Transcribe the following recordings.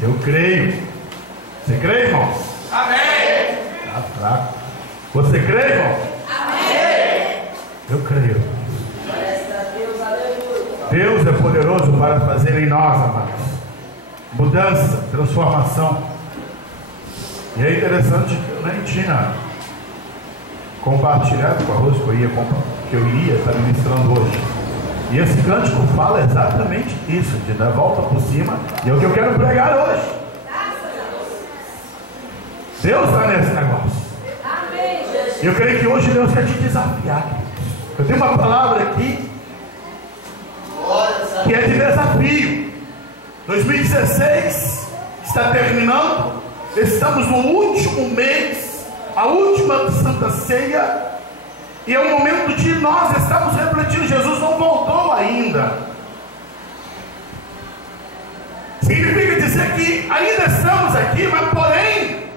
Eu creio. Você crê, irmão? Amém. Tá fraco. Você crê, irmão? Amém. Eu creio. Deus é poderoso para fazer em nós, amados, mudança, transformação. E é interessante que eu nem tinha compartilhado com a Rose que eu iria estar ministrando hoje. E esse cântico fala exatamente isso, de dar volta por cima, e é o que eu quero pregar hoje. Deus está nesse negócio. E eu creio que hoje Deus quer te desafiar. Eu tenho uma palavra aqui que é de desafio. 2016 está terminando. Estamos no último mês, a última Santa Ceia, e é o momento de nós estarmos refletindo. Jesus não voltou ainda. Significa dizer que ainda estamos aqui, mas porém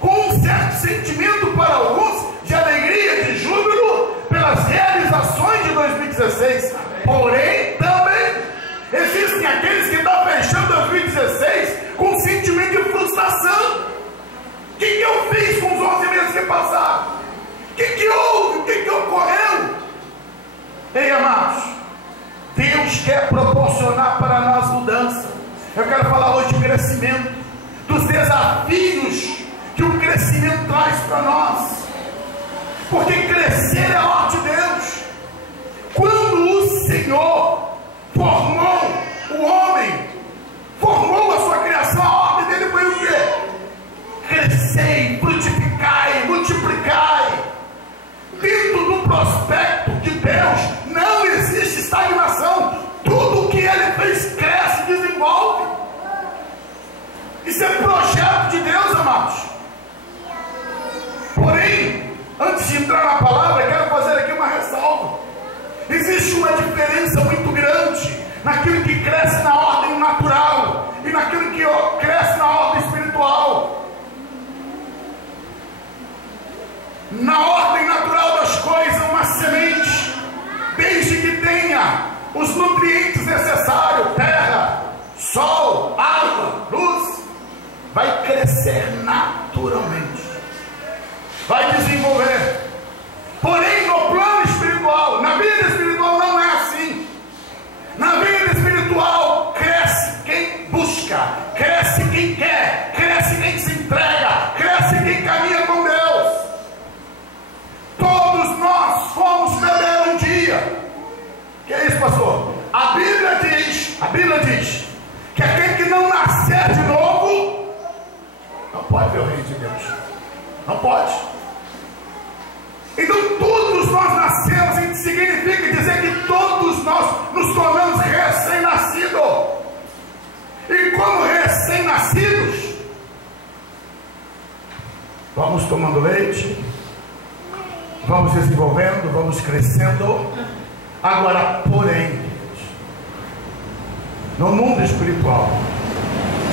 com um certo sentimento para alguns de alegria, de júbilo pelas realizações de 2016. Porém também existem aqueles que estão fechando 2016 com um sentimento de frustração. O que eu fiz com os 11 meses que passaram? O que houve? O que ocorreu? Ei, amados, Deus quer proporcionar para nós mudança. Eu quero falar hoje de crescimento, dos desafios que o crescimento traz para nós, porque crescer é a ordem de Deus. Quando o Senhor formou o homem, formou a sua criação, a ordem dele foi o quê? Crescei, frutificai, multiplicai. Dentro do prospecto de Deus não existe estagnação. Tudo o que Ele fez cresce, desenvolve. Isso é projeto de Deus, amados. Porém, antes de entrar na palavra, quero fazer aqui uma ressalva. Existe uma diferença muito grande naquilo que cresce na ordem natural e naquilo que cresce na ordem espiritual. Na ordem natural das coisas, uma semente, desde que tenha os nutrientes necessários, terra, sol, água, luz, vai crescer naturalmente, vai desenvolver. Porém, no plano espiritual, na vida espiritual não é assim. Na vida espiritual cresce quem busca, cresce quem quer, cresce quem se entrega, cresce quem caminha com Deus. Todos nós fomos beber um dia. Que é isso, pastor? A Bíblia diz que aquele que não nascer de novo não pode ver o reino de Deus. Não pode. Então todos nós nascemos, e significa dizer que todos nós nos tornamos recém-nascidos. E como recém-nascidos, vamos tomando leite, vamos desenvolvendo, vamos crescendo. Agora, porém, no mundo espiritual,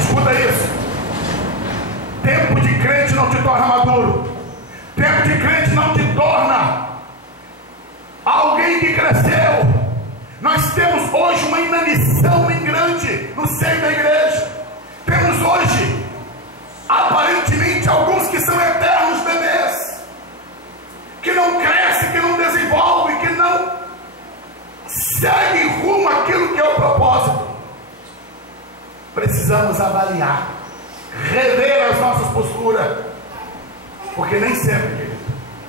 escuta isso: tempo de crente não te torna maduro, tempo de crente não te torna alguém que cresceu. Nós temos hoje uma inanição bem grande no seio da igreja. Temos hoje, aparentemente, alguns que são eternos bebês, que não crescem, que não desenvolvem, que não seguem rumo àquilo que é o propósito. Precisamos avaliar, rever as nossas posturas, porque nem sempre, querido,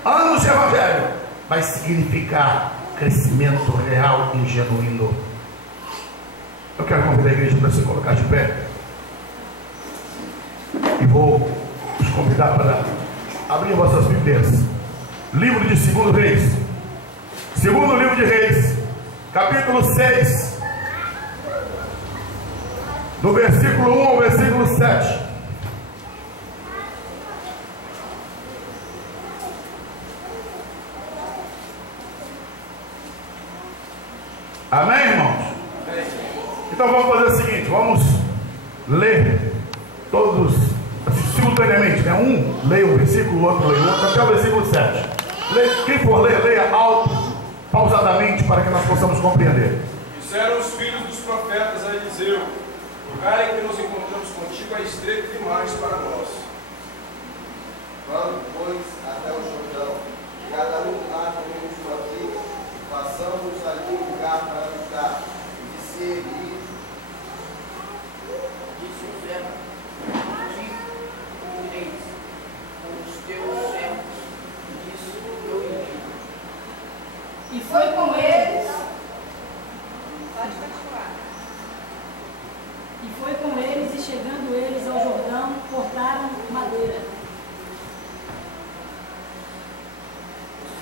anos de evangelho vai significar crescimento real e genuíno. Eu quero convidar a igreja para se colocar de pé, e vou os convidar para abrir vossas Bíblias. Livro de 2 Reis, segundo livro de Reis, capítulo 6, do versículo 1 ao versículo 7. Amém, irmãos? Então vamos fazer o seguinte: vamos ler todos simultaneamente, né? Um leia um versículo, o outro leia o outro, até o versículo 7. Quem for ler, leia alto, pausadamente, para que nós possamos compreender. Disseram os filhos dos profetas a Eliseu: O lugar em que nos encontramos contigo é estreito demais para nós. Vamos, pois, até o Jordão, cada um lá com sua vida, façamos ali um lugar para habitar, e de se erguer. Disse o servo, tu ireis com os teus servos, isso eu irei. E foi com eles. Pode continuar. E foi com eles, e chegando eles ao Jordão, cortaram madeira.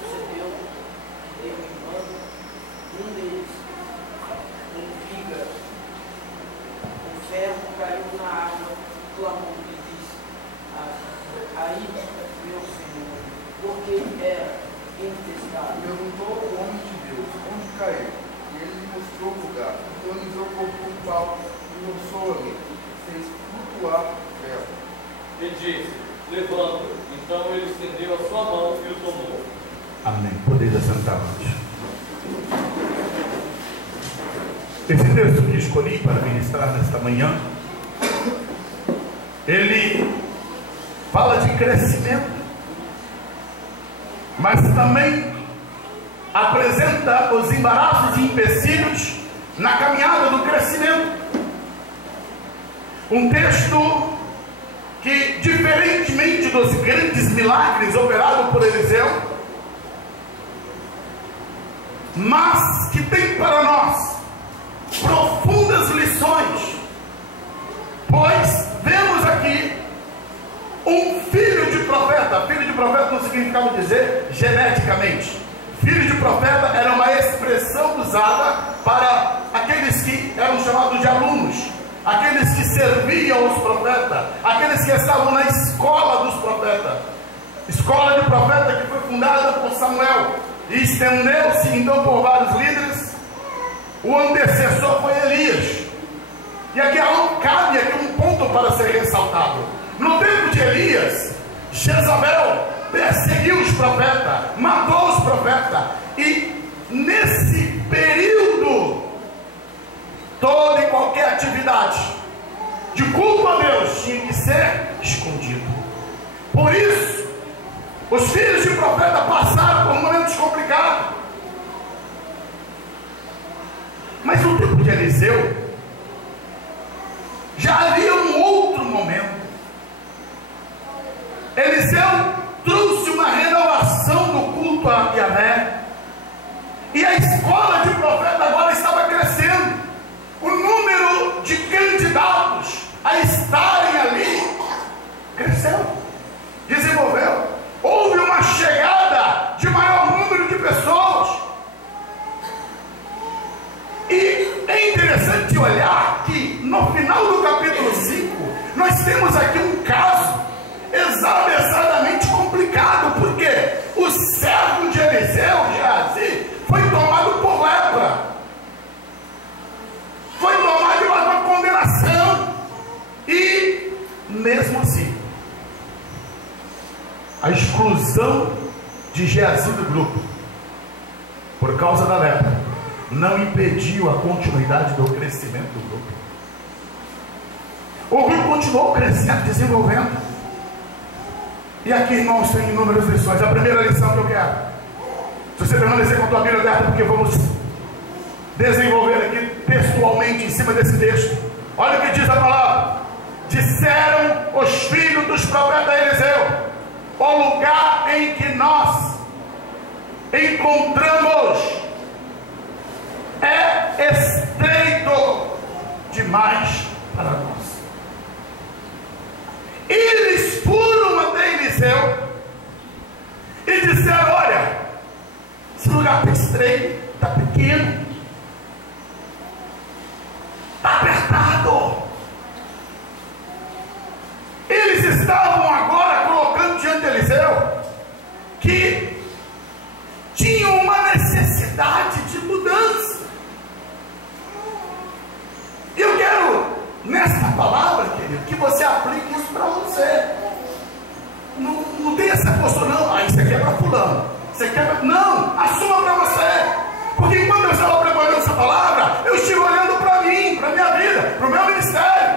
Sucedeu, deu em mano, um deles, um viga, o ferro caiu na água, clamou e disse, aí, meu Senhor, porque era intestado. Perguntou o homem de Deus, onde caiu? E ele lhe mostrou o lugar. Então Eliseu cortou um pau e lançou ali, fez flutuar o ferro. E disse, levanta. Então ele estendeu a sua mão e o tomou. Amém. Podeis assentar-vos. Esse texto que escolhi para ministrar nesta manhã, ele fala de crescimento, mas também apresenta os embaraços e empecilhos na caminhada do crescimento. Um texto que, diferentemente dos grandes milagres operados por Eliseu, mas que tem para nós profundas lições, pois vemos aqui um filho de profeta. Filho de profeta não significava dizer geneticamente. Filho de profeta era uma expressão usada para aqueles que eram chamados de alunos, aqueles que serviam os profetas, aqueles que estavam na escola dos profetas. Escola de profeta que foi fundada por Samuel e estendeu-se então por vários líderes. O antecessor foi Elias. E aqui cabe aqui um ponto para ser ressaltado. No tempo de Elias, Jezabel perseguiu os profetas, matou os profetas, e nesse período, toda e qualquer atividade de culto a Deus tinha que ser escondido. Por isso, os filhos de profeta passaram por momentos complicados. Mas no tempo de Eliseu, já havia um outro momento. Eliseu trouxe uma renovação do culto a Yahvé, e a escola de profeta agora estava crescendo. O número de candidatos a estarem ali cresceu, desenvolveu. Houve uma chegada de maior número de pessoas. E é interessante olhar que no final do capítulo 5 nós temos aqui um caso exageradamente complicado, porque o servo de Eliseu, Geazi, foi tomado por lepra, foi tomado de uma condenação, e mesmo assim a exclusão de Geazi do grupo por causa da lepra não impediu a continuidade do crescimento do grupo. O grupo continuou crescendo, desenvolvendo. E aqui, irmãos, tem inúmeras lições. A primeira lição que eu quero, se você permanecer com a tua Bíblia aberta, porque vamos desenvolver aqui textualmente em cima desse texto. Olha o que diz a palavra. Disseram os filhos dos profetas a Eliseu: o lugar em que nós encontramos é estreito demais para nós. Eles foram até Eliseu e disseram: olha, esse lugar está estreito, está pequeno, está apertado. Eles estavam agora colocando diante de Eliseu que tinham uma necessidade de mudança. Eu quero, nesta palavra, querido, que você aplique isso para você. Não tem essa postura, não. Isso aqui é para fulano. Isso aqui é para... Não, assuma para você. Porque quando eu estava preparando essa palavra, eu estive olhando para mim, para a minha vida, para o meu ministério.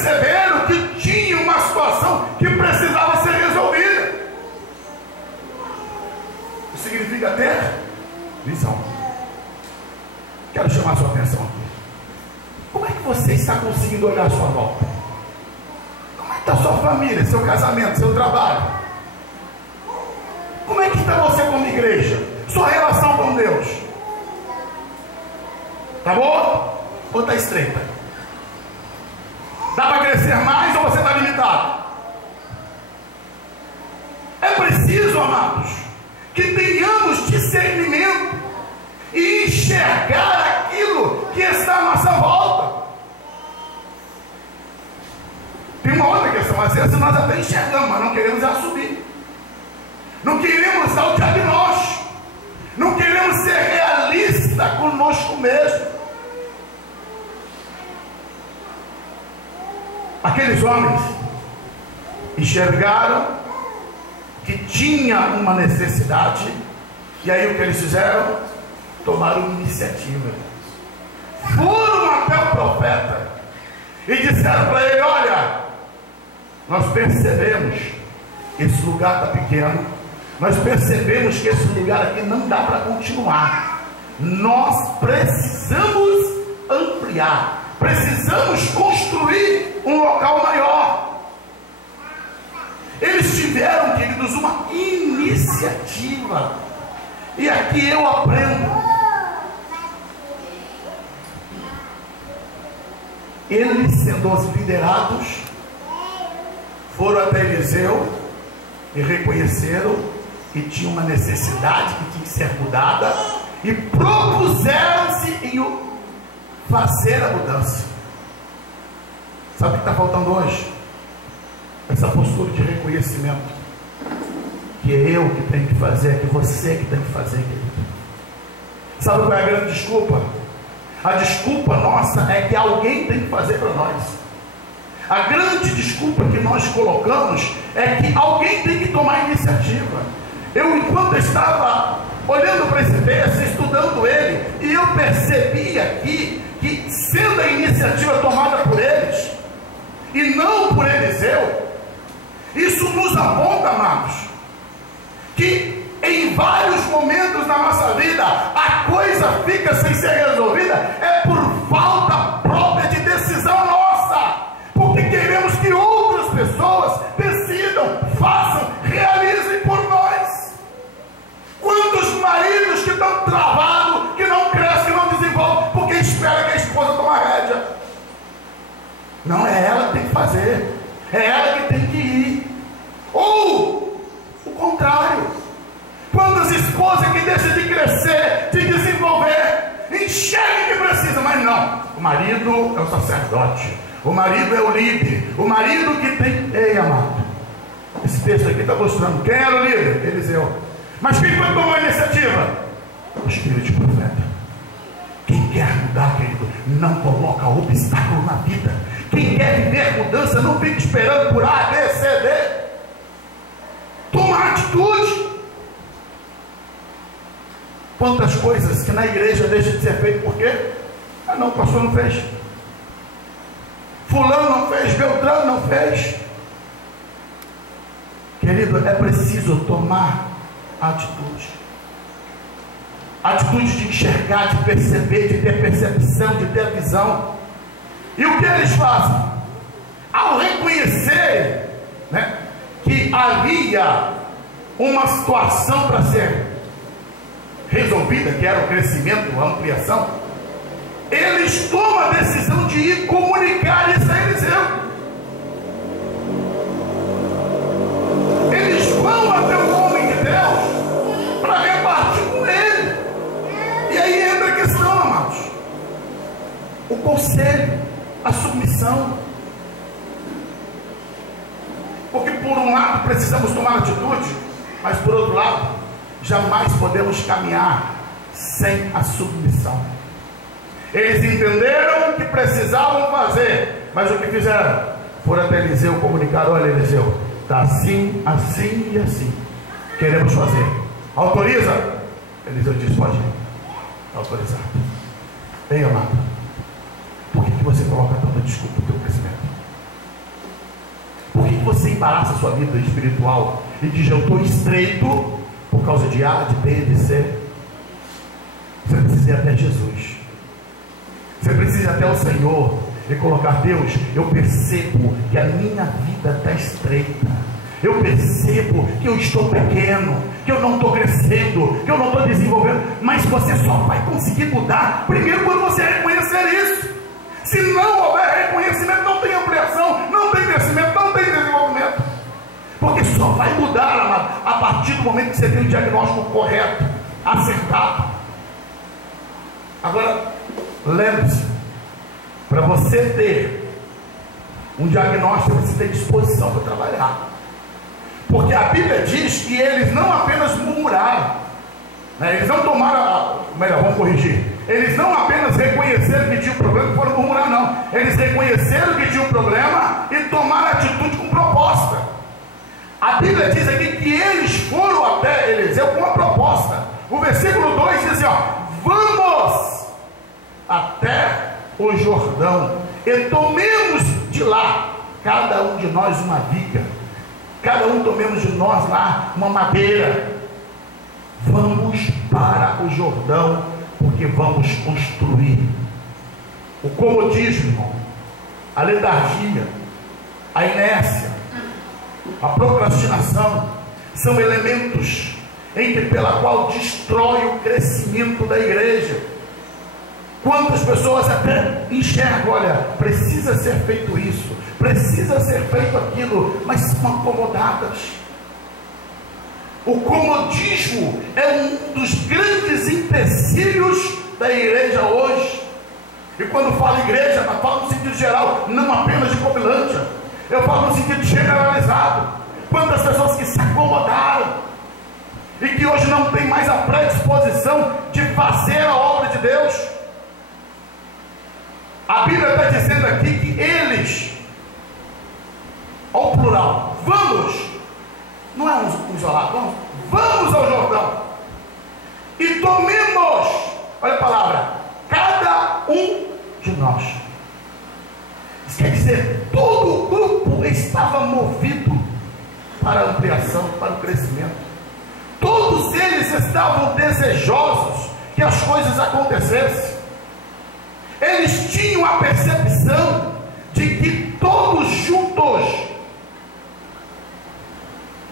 perceberam que tinha uma situação que precisava ser resolvida. Isso significa ter visão. Quero chamar a sua atenção aqui. Como é que você está conseguindo olhar a sua volta? Como é que está a sua família, seu casamento, seu trabalho? Como é que está você como igreja? Sua relação com Deus? Tá boa? Ou está estreita? Dá para crescer mais ou você está limitado? É preciso, amados, que tenhamos discernimento e enxergar aquilo que está à nossa volta. Tem uma outra questão, às vezes nós até enxergamos, mas não queremos assumir. Não queremos dar o diagnóstico. Não queremos ser realistas conosco mesmo. Aqueles homens enxergaram que tinha uma necessidade, e aí o que eles fizeram? Tomaram iniciativa. Foram até o profeta e disseram para ele: olha, nós percebemos que esse lugar está pequeno, nós percebemos que esse lugar aqui não dá para continuar, nós precisamos ampliar, precisamos construir um local maior. Eles tiveram, queridos, uma iniciativa. E aqui eu aprendo. Eles, sendo os liderados, foram até Eliseu e reconheceram que tinha uma necessidade que tinha que ser mudada e propuseram-se em fazer a mudança. Sabe o que está faltando hoje? Essa postura de reconhecimento. Que é eu que tenho que fazer, que você que tem que fazer, querido. Sabe qual é a grande desculpa? A desculpa nossa é que alguém tem que fazer para nós. A grande desculpa que nós colocamos é que alguém tem que tomar a iniciativa. Eu, enquanto estava olhando para esse texto, estudando ele, e eu percebi aqui que, sendo a iniciativa tomada por eles e não por Eliseu, isso nos aponta, amados, que em vários momentos na nossa vida a coisa fica sem ser resolvida é por falta própria de decisão nossa, porque queremos que outras pessoas decidam, façam, realizem por nós. Quantos maridos que estão travados, que não crescem, que não desenvolvem, porque espera que a esposa tome a rédea? Não, é ela que tem que fazer, é ela que tem que ir. Ou o contrário, quantas esposas que deixam de crescer, de desenvolver, enxergam que precisam, mas não, o marido é o sacerdote, o marido é o líder, o marido que tem. Ei, amado, esse texto aqui está mostrando quem era o líder? Eliseu. Mas quem foi que tomou a iniciativa? O espírito de profeta. Quem quer mudar, querido, não coloca obstáculo na vida. Quem quer viver mudança não fica esperando por A, B, C, D. Toma atitude. Quantas coisas que na igreja deixam de ser feito, por quê? Ah não, o pastor não fez, fulano não fez, Beltrano não fez. Querido, é preciso tomar atitude. Atitude de enxergar, de perceber, de ter percepção, de ter visão. E o que eles fazem? Ao reconhecer, né, que havia uma situação para ser resolvida, que era o crescimento, a ampliação, eles tomam a decisão de ir comunicar isso a Eliseu. Eles vão até o homem de Deus para repartir com ele. E aí entra a questão, amados, o conselho, a submissão. Porque por um lado precisamos tomar atitude, mas por outro lado jamais podemos caminhar sem a submissão. Eles entenderam que precisavam fazer, mas o que fizeram? Foram até Eliseu comunicar: olha, Eliseu, está assim, assim e assim, queremos fazer, autoriza? Eliseu disse: pode ir, autorizado. Bem, amado, por que você coloca tanta desculpa no teu crescimento? embaraça a sua vida espiritual e diz: eu estou estreito por causa de A, de B, de C, você precisa ir até Jesus. Você precisa ir até o Senhor e colocar: Deus, eu percebo que a minha vida está estreita, eu percebo que eu estou pequeno, que eu não estou crescendo, que eu não estou desenvolvendo, mas você só vai conseguir mudar primeiro quando você reconhecer isso. Se não houver reconhecimento, não tem ampliação, não tem crescimento, não tem desenvolvimento, porque só vai mudar, amado, a partir do momento que você tem o diagnóstico correto, acertado. Agora, lembre-se, para você ter um diagnóstico, você tem disposição para trabalhar, porque a Bíblia diz que eles não apenas murmuraram, né? Eles não tomaram, melhor, vamos corrigir, eles não apenas reconheceram que tinha um problema e foram murmurar, não, eles reconheceram que tinha um problema e tomaram atitude com proposta. A Bíblia diz aqui que eles foram até Eliseu com uma proposta. O versículo 2 diz assim, ó: vamos até o Jordão e tomemos de lá, cada um de nós, uma viga, cada um tomemos de nós lá uma madeira, vamos para o Jordão, porque vamos construir. O comodismo, irmão, a letargia, a inércia, a procrastinação são elementos pela qual destrói o crescimento da igreja. Quantas pessoas até enxergam: olha, precisa ser feito isso, precisa ser feito aquilo, mas são acomodadas. O comodismo é um dos grandes empecilhos da igreja hoje. E quando falo igreja, eu falo no sentido geral, não apenas de Cobilândia, eu falo no sentido generalizado. Quantas pessoas que se acomodaram e que hoje não tem mais a predisposição de fazer a obra de Deus. A Bíblia está dizendo aqui que eles, ao plural, vamos, não é um isolado, vamos ao Jordão e tomemos, olha a palavra, cada um de nós. Isso quer dizer, todo o grupo estava movido para a ampliação, para o crescimento. Todos eles estavam desejosos que as coisas acontecessem. Eles tinham a percepção de que todos juntos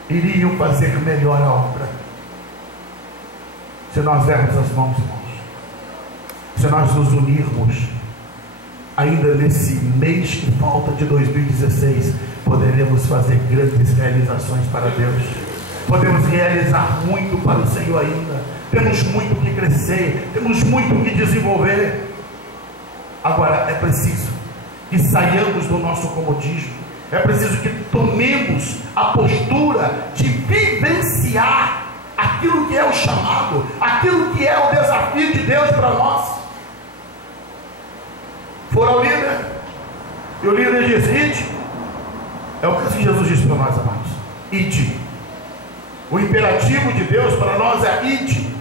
iriam fazer melhor a obra. Se nós dermos as mãos, irmãos, se nós nos unirmos, ainda nesse mês que falta de 2016, poderemos fazer grandes realizações para Deus. Podemos realizar muito para o Senhor ainda. Temos muito que crescer, temos muito que desenvolver. Agora é preciso que saiamos do nosso comodismo. É preciso que tomemos a postura de vivenciar aquilo que é o chamado, aquilo que é o desafio de Deus para nós. Foram ao líder, e o líder disse: ide. É o que Jesus disse para nós, amados: ide. O imperativo de Deus para nós é: ide,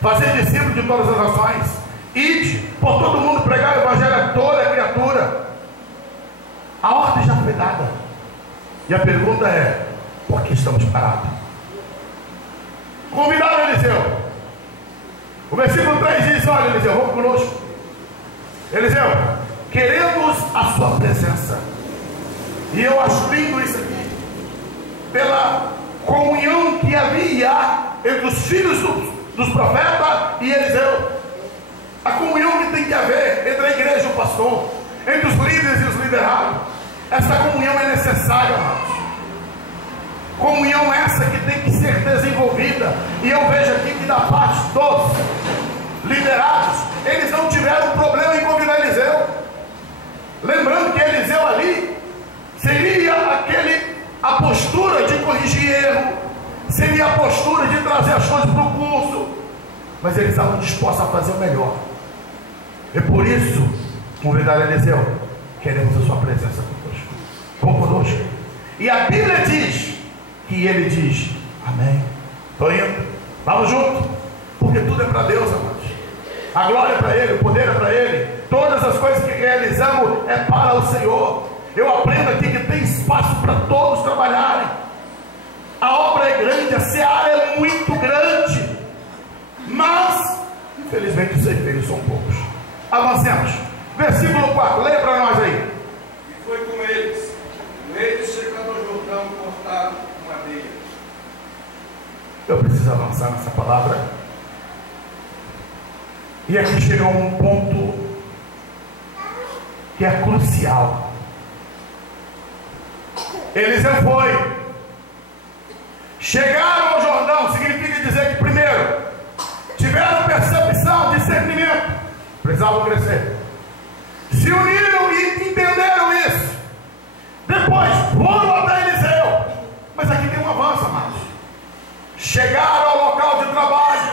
fazer discípulos de todas as nações, ide, por todo mundo pregar o evangelho a toda criatura. A ordem já foi dada, e a pergunta é: por que estamos parados? Convidaram Eliseu. O versículo 3 diz: olha, Eliseu, vamos conosco. Eliseu, queremos a sua presença. E eu acho lindo isso aqui, pela comunhão que havia entre os filhos dos profetas e Eliseu. A comunhão que tem que haver entre a igreja e o pastor, entre os líderes e os liderados. Essa comunhão é necessária, amados. Comunhão essa que tem que ser desenvolvida. E eu vejo aqui que da parte de todos liderados, eles não tiveram problema em convidar Eliseu. Lembrando que Eliseu ali seria a postura de corrigir erro, seria a postura de trazer as coisas para o curso, mas eles estavam dispostos a fazer o melhor. E por isso convidar Eliseu: queremos a sua presença conosco, vamos conosco. E a Bíblia diz que ele diz: amém, estou indo, vamos junto, porque tudo é para Deus, amados. A glória é para Ele, o poder é para Ele, todas as coisas que realizamos é para o Senhor. eu aprendo aqui que tem espaço para todos trabalharem. A obra é grande, a seara é muito grande, mas infelizmente os ceifeiros são poucos. Avancemos, versículo 4, leia para nós aí. E foi com eles chegando ao Jordão, cortaram madeira. Eu preciso avançar nessa palavra. E aqui chega um ponto que é crucial. Eliseu foi. Chegaram ao Jordão, significa dizer que primeiro tiveram percepção, discernimento, precisavam crescer. Se uniram e entenderam isso. Depois foram até Eliseu. Mas aqui tem um avanço, amados. Chegaram ao local de trabalho,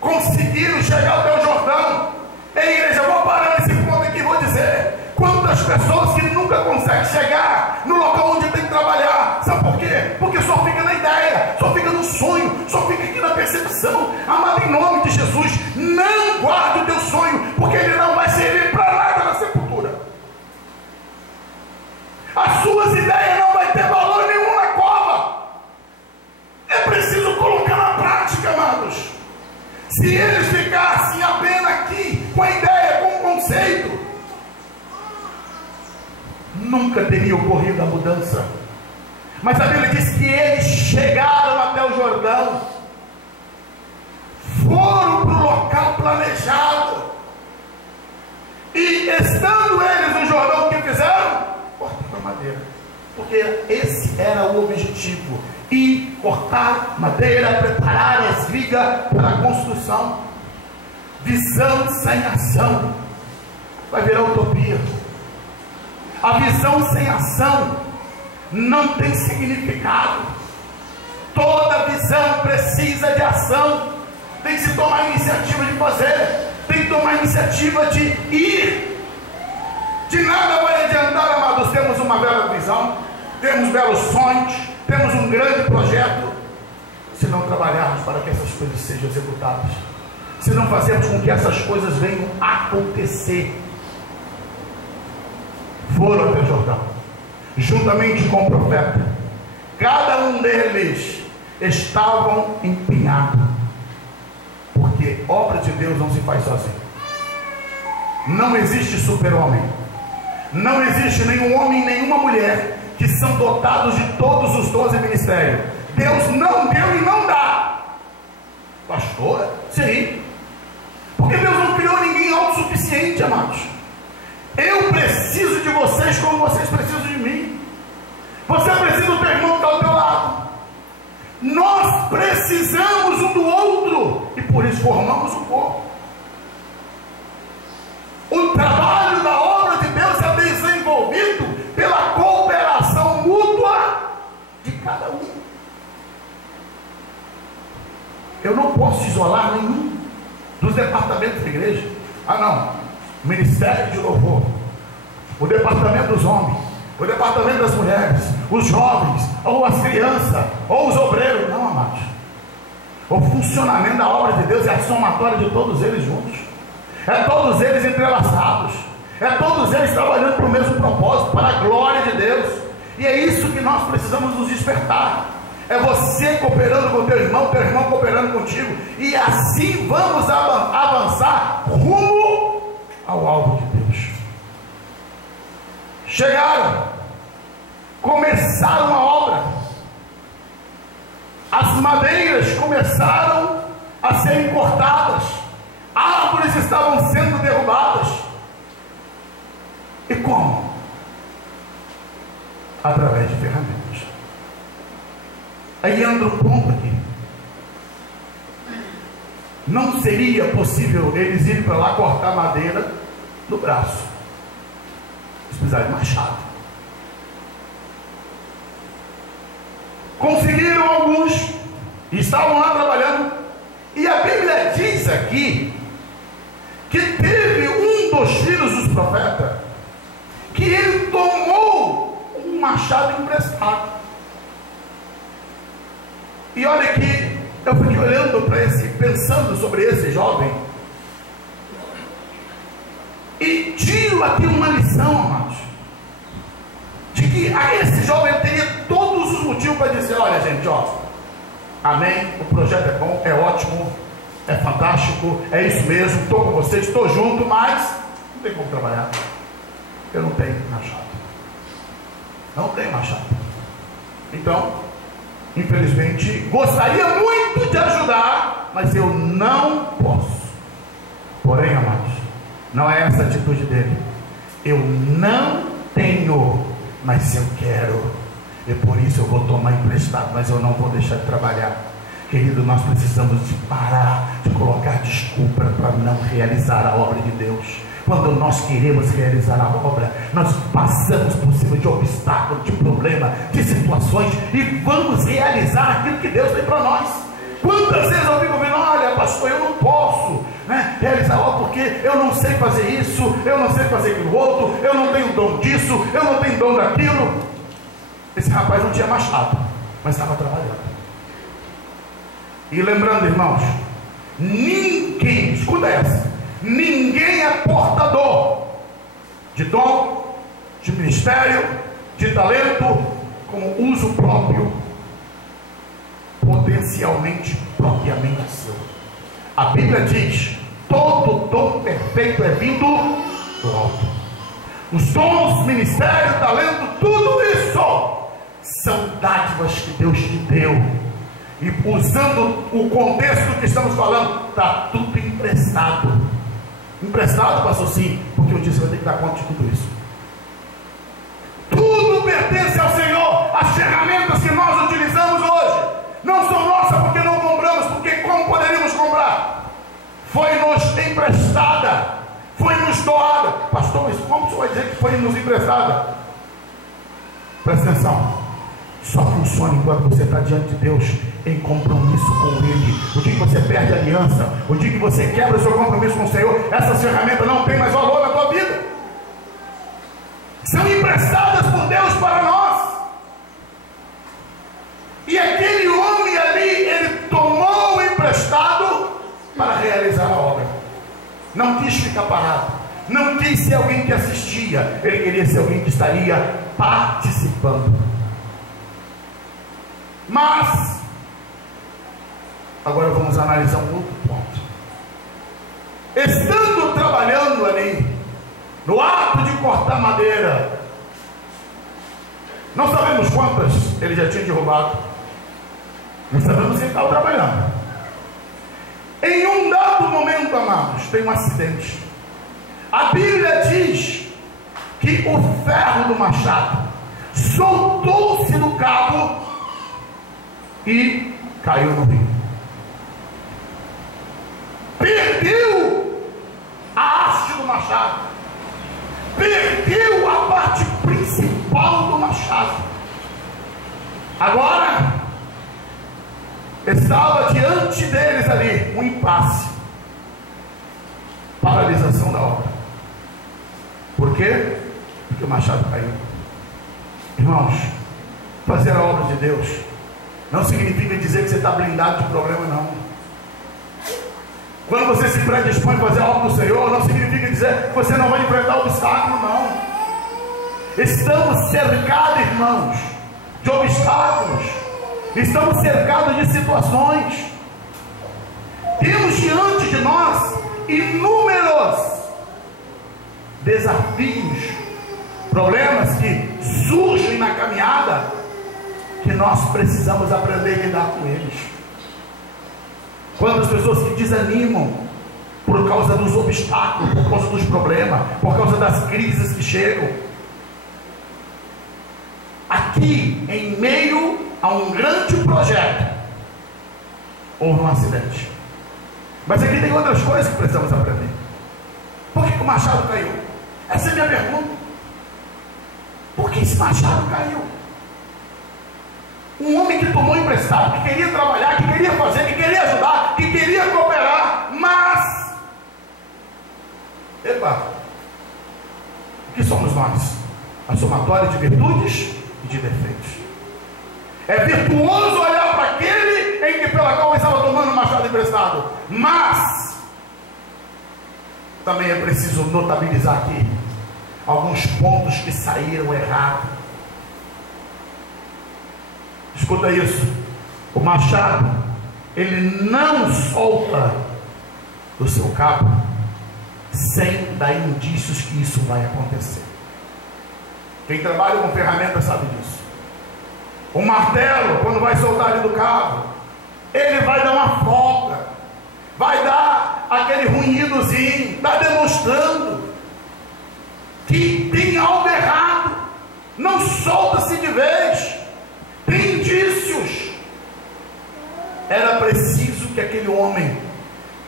conseguiram chegar até o Jordão. Ei, igreja, eu vou parar nesse ponto aqui e vou dizer: quantas pessoas que nunca conseguem chegar no local onde tem que trabalhar. Sabe por quê? Porque só fica na ideia, só fica no sonho, só fica aqui na percepção. Amado, em nome de Jesus, não guarde o teu sonho, porque ele não vai servir para nada na sepultura. As suas ideias não vai ter valor nenhum na cova. É preciso colocar na prática, amados. Se eles ficassem apenas aqui com a ideia, com o conceito, nunca teria ocorrido a mudança. Mas a Bíblia diz que eles chegaram até o Jordão, foram para o local planejado, e estando eles no Jordão, o que fizeram? Cortaram madeira, porque esse era o objetivo: e cortar madeira, preparar as vigas para a construção. Visão sem ação vai virar utopia. A visão sem ação não tem significado. Toda visão precisa de ação. Tem que se tomar a iniciativa de fazer, tem que tomar a iniciativa de ir. De nada vai adiantar, amados, temos uma bela visão, temos belos sonhos, temos um grande projeto, se não trabalharmos para que essas coisas sejam executadas, se não fazermos com que essas coisas venham a acontecer. Foram até o Jordão, juntamente com o profeta. Cada um deles estavam empenhados, porque obra de Deus não se faz sozinho. Não existe super-homem, não existe nenhum homem, nenhuma mulher que são dotados de todos os 12 ministérios. Deus não deu e não dá. Pastor? Sim. Porque Deus não criou ninguém autossuficiente, amados. Eu preciso de vocês como vocês precisam de mim. Você precisa do teu irmão que está ao teu lado. Nós precisamos um do outro, e por isso formamos um corpo. O trabalho da obra de Deus é desenvolvido pela cooperação mútua de cada um. Eu não posso isolar nenhum dos departamentos da igreja. Ah, não. Ministério de louvor, o departamento dos homens, o departamento das mulheres, os jovens, ou as crianças, ou os obreiros. Não, amados. O funcionamento da obra de Deus é a somatória de todos eles juntos. É todos eles entrelaçados. É todos eles trabalhando para o mesmo propósito, para a glória de Deus. E é isso que nós precisamos nos despertar. É você cooperando com o teu irmão cooperando contigo. E assim vamos avançar rumo ao alvo de Deus. Chegaram, começaram a obra. As madeiras começaram a serem cortadas, árvores estavam sendo derrubadas. E como? Através de ferramentas. Aí entra um ponto aqui. Não seria possível eles irem para lá cortar madeira no braço. Eles precisaram de machado. Conseguiram alguns, estavam lá trabalhando, e a Bíblia diz aqui que teve um dos filhos dos profetas que ele tomou um machado emprestado. E olha aqui, eu fiquei olhando para esse, pensando sobre esse jovem, e tiro aqui uma lição, amados. que esse jovem teria todos os motivos para dizer: olha, gente, ó, amém, o projeto é bom, é ótimo, é fantástico, é isso mesmo, estou com vocês, estou junto, mas não tem como trabalhar. Eu não tenho machado. Não tenho machado. Então, infelizmente, gostaria muito de ajudar, mas eu não posso. Porém, amados, não é essa a atitude dele. Eu não tenho, mas eu quero. E por isso eu vou tomar emprestado, mas eu não vou deixar de trabalhar. Querido, nós precisamos de parar de colocar desculpa para não realizar a obra de Deus. Quando nós queremos realizar a obra, nós passamos por cima de obstáculos, de problemas, de situações, e vamos realizar aquilo que Deus tem para nós. Quantas vezes eu fico ouvindo: olha, pastor, eu não posso realizar a obra porque eu não sei fazer isso, eu não sei fazer aquilo outro, eu não tenho dom disso, eu não tenho dom daquilo. Esse rapaz não tinha machado, mas estava trabalhando. E lembrando, irmãos, ninguém, escuta essa, ninguém é portador de dom, de ministério, de talento com uso próprio, potencialmente, propriamente seu. A Bíblia diz: todo dom perfeito é vindo do alto. Os dons, ministério, talento, tudo isso são dádivas que Deus te deu. E usando o contexto que estamos falando, está tudo emprestado. Emprestado, pastor? Sim, porque eu disse que eu tenho que dar conta de tudo isso. Tudo pertence ao Senhor. As ferramentas que nós utilizamos hoje não são nossas porque não compramos, porque como poderíamos comprar? Foi-nos emprestada, foi-nos doada. Pastor, mas como você vai dizer que foi-nos emprestada? Presta atenção. Só funciona enquanto você está diante de Deus em compromisso com Ele. O dia que você perde a aliança, o dia que você quebra o seu compromisso com o Senhor, essas ferramentas não têm mais valor na tua vida. São emprestadas por Deus para nós. E aquele homem ali, ele tomou o emprestado para realizar a obra. Não quis ficar parado, não quis ser alguém que assistia, ele queria ser alguém que estaria participando. Mas agora vamos analisar um outro ponto. Estando trabalhando ali, no ato de cortar madeira, não sabemos quantas ele já tinha derrubado, não sabemos se ele estava trabalhando. Em um dado momento, amados, tem um acidente. A Bíblia diz que o ferro do machado soltou-se do cabo e caiu no rio. Perdeu a haste do machado, perdeu a parte principal do machado. Agora estava diante deles ali um impasse, paralisação da obra. Por quê? Porque o machado caiu. Irmãos, fazer a obra de Deus não significa dizer que você está blindado de problema, não. Quando você se predispõe a fazer a obra do Senhor, não significa dizer que você não vai enfrentar obstáculo, não. Estamos cercados, irmãos, de obstáculos. Estamos cercados de situações. Temos diante de nós inúmeros desafios, problemas que surgem na caminhada, que nós precisamos aprender a lidar com eles. Quantas pessoas que desanimam por causa dos obstáculos, por causa dos problemas, por causa das crises que chegam. Aqui, em meio a um grande projeto, houve um acidente. Mas aqui tem outras coisas que precisamos aprender. Por que o machado caiu? Essa é a minha pergunta. Por que esse machado caiu? Um homem que tomou emprestado, que queria trabalhar, que queria fazer, que queria ajudar, que queria cooperar, mas... Epa! O que somos nós? A somatória de virtudes e de defeitos. É virtuoso olhar para aquele em que pela qual estava tomando o machado emprestado, mas também é preciso notabilizar aqui alguns pontos que saíram errados. Escuta isso. O machado, ele não solta do seu cabo sem dar indícios que isso vai acontecer. Quem trabalha com ferramentas sabe disso. O martelo, quando vai soltar ele do cabo, ele vai dar uma folga, vai dar aquele ruídozinho, está demonstrando que tem algo errado. Não solta-se de vez, tem indícios. Era preciso que aquele homem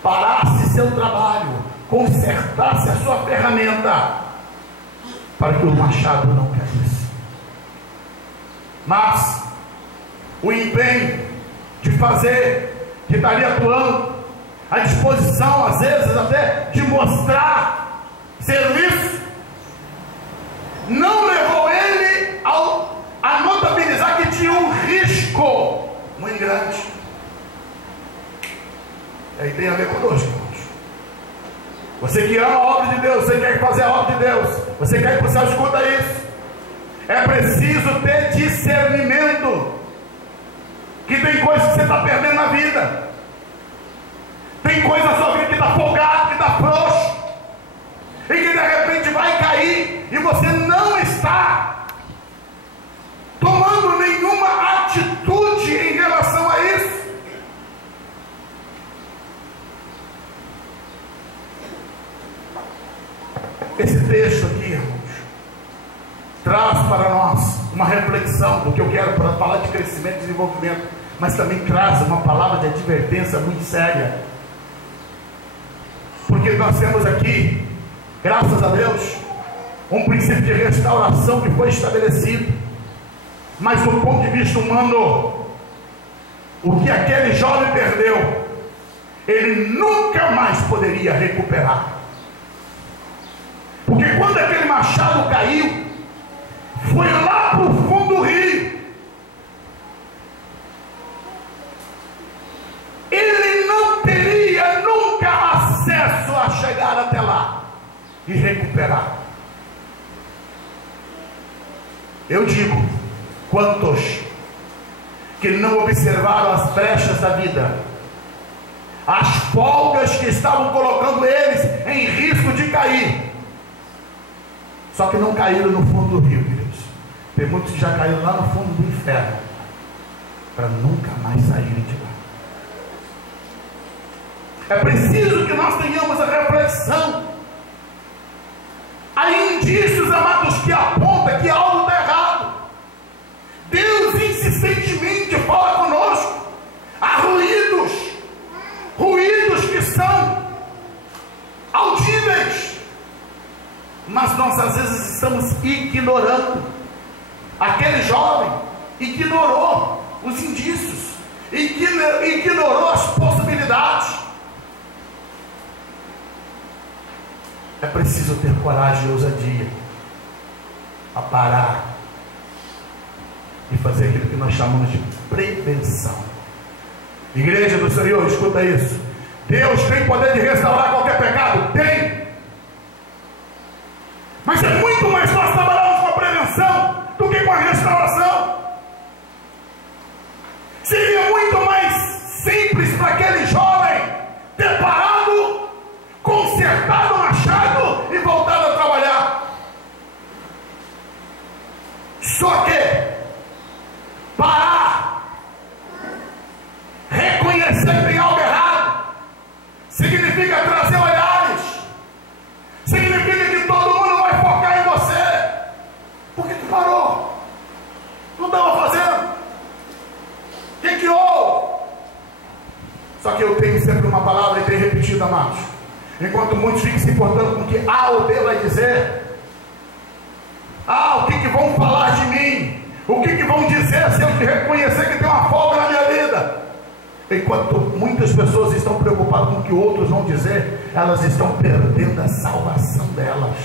parasse seu trabalho, consertasse a sua ferramenta, para que o machado não caísse. Mas o empenho de fazer, de estar ali atuando, a disposição às vezes até de mostrar serviço, não levou ele a notabilizar que tinha um risco muito grande. E aí tem a ver conosco, irmãos. Você que ama a obra de Deus, você quer fazer a obra de Deus, você quer ir para o céu, escuta isso. É preciso ter discernimento que tem coisas que você está perdendo na vida, tem coisa na sua vida que está folgado, que está frouxo, e que de repente vai cair, e você não está tomando nenhuma atitude em relação a isso. Esse texto aqui, irmãos, traz para nós uma reflexão do que eu quero para falar de crescimento e desenvolvimento, mas também traz uma palavra de advertência muito séria, porque nós temos aqui, graças a Deus, um princípio de restauração que foi estabelecido, mas do ponto de vista humano, o que aquele jovem perdeu, ele nunca mais poderia recuperar. Porque quando aquele machado caiu, foi lá para o fundo do rio. Ele não teria nunca acesso a chegar até lá e recuperar. Eu digo, quantos que não observaram as brechas da vida, as folgas que estavam colocando eles em risco de cair, só que não caíram no fundo do rio, queridos. Tem muitos que já caíram lá no fundo do inferno, para nunca mais saírem de lá. É preciso que nós tenhamos a reflexão. Há indícios, amados, que apontam que algo está errado. Deus insistentemente fala conosco. Há ruídos que são audíveis, mas nós às vezes estamos ignorando. Aquele jovem ignorou os indícios, ignorou as possibilidades. É preciso ter coragem e ousadia a parar e fazer aquilo que nós chamamos de prevenção. Igreja do Senhor, escuta isso. Deus tem poder de restaurar qualquer pecado? Tem. Mas é muito mais fácil trabalharmos com a prevenção do que com a restauração. Seria muito mais simples para aquele jovem ter parado, consertado o machado e voltado a trabalhar. Só que parar, reconhecer que tem algo errado, significa trazer olhares, significa que todo mundo vai focar em você. Por que tu parou? Não estava fazendo? O que houve? Só que eu tenho sempre uma palavra e tenho repetido, amados. Enquanto muitos ficam se importando com o que A ou B vai dizer, o que vão falar de mim, o que vão dizer se eu te reconhecer que tem uma folga na minha vida. Enquanto muitas pessoas estão preocupadas com o que outros vão dizer, elas estão perdendo a salvação delas.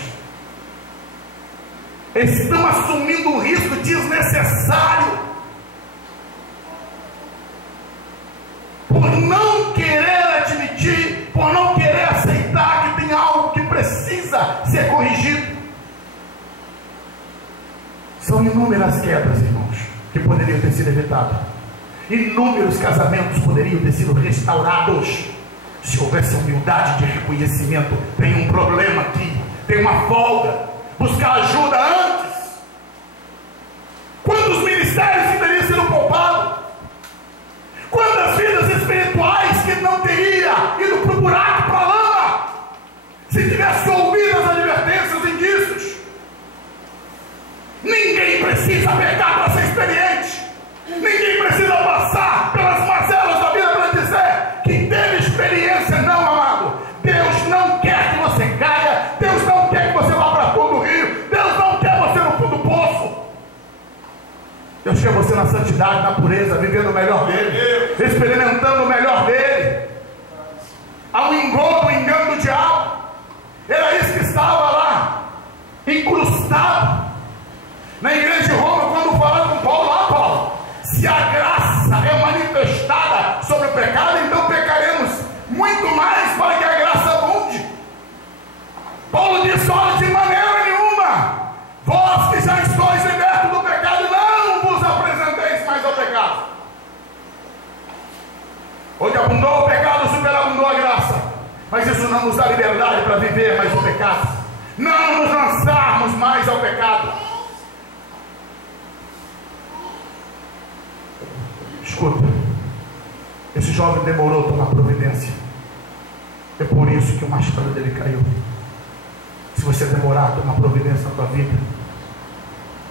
Estão assumindo um risco desnecessário por não querer admitir, por não querer aceitar que tem algo que precisa ser corrigido. São inúmeras quedas, irmãos. que poderiam ter sido evitados. Inúmeros casamentos poderiam ter sido restaurados se houvesse humildade de reconhecimento. Tem um problema aqui, tem uma folga, buscar ajuda antes. Quantos ministérios que teriam sido poupados? Quantas vidas espirituais que não teria ido para o buraco, para a lama, se tivesse ouvido as advertências e indícios? Ninguém precisa pecar para ser experiente. Ninguém precisa passar pelas mazelas da vida para dizer que teve experiência. Não, amado. Deus não quer que você caia. Deus não quer que você vá para fundo do rio. Deus não quer você no fundo do poço. Deus quer você na santidade, na pureza, vivendo o melhor dele, experimentando o melhor dele. Há um engodo, um engano do diabo. Era isso que estava lá, incrustado na igreja de Roma, quando falaram com Paulo lá, Paulo, se a graça é manifestada sobre o pecado, então pecaremos muito mais para que a graça abunde. Paulo disse: olha, de maneira nenhuma, vós que já estáis libertos do pecado, não vos apresenteis mais ao pecado. Onde abundou o pecado, superabundou a graça. Mas isso não nos dá liberdade para viver mais o pecado, não nos lançarmos mais ao pecado. Escuta, esse jovem demorou a tomar providência. É por isso que o machado dele caiu. Se você demorar a tomar providência na tua vida,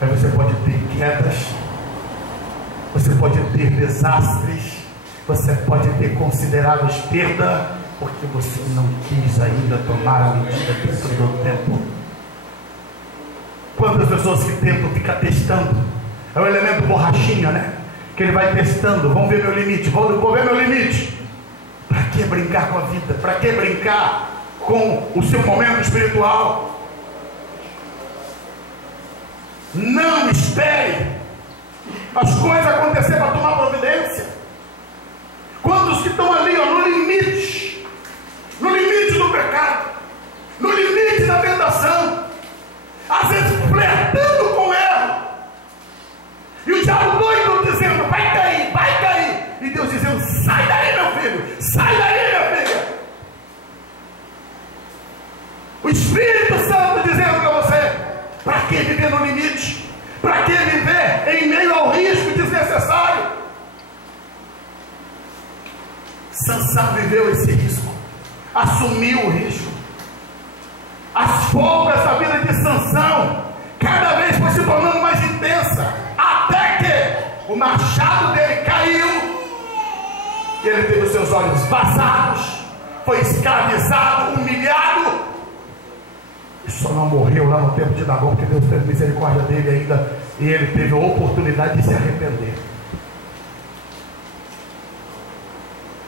aí você pode ter quedas, você pode ter desastres, você pode ter consideráveis perdas, porque você não quis ainda tomar a medida dentro do tempo. Quantas pessoas que tentam ficar testando, é o elemento borrachinha, né? Que ele vai testando, vamos ver meu limite, vou ver meu limite. Para que brincar com a vida? Para que brincar com o seu momento espiritual? Não espere as coisas acontecerem para tomar providência. Quantos que estão ali, ó, no limite do pecado, no limite da tentação, às vezes flertando com ela, e o diabo doido dizendo: vai cair, e Deus dizendo: sai daí, meu filho, sai daí, minha filha. O Espírito Santo dizendo para você: para que viver no limite? Para que viver em meio ao risco desnecessário? Sansão viveu esse risco, assumiu o risco. As folgas da vida de Sansão cada vez foi se tornando mais intensa, até que o machado dele caiu e ele teve os seus olhos vazados, foi escravizado, humilhado, e só não morreu lá no tempo de Dagom, porque Deus teve misericórdia dele ainda, e ele teve a oportunidade de se arrepender.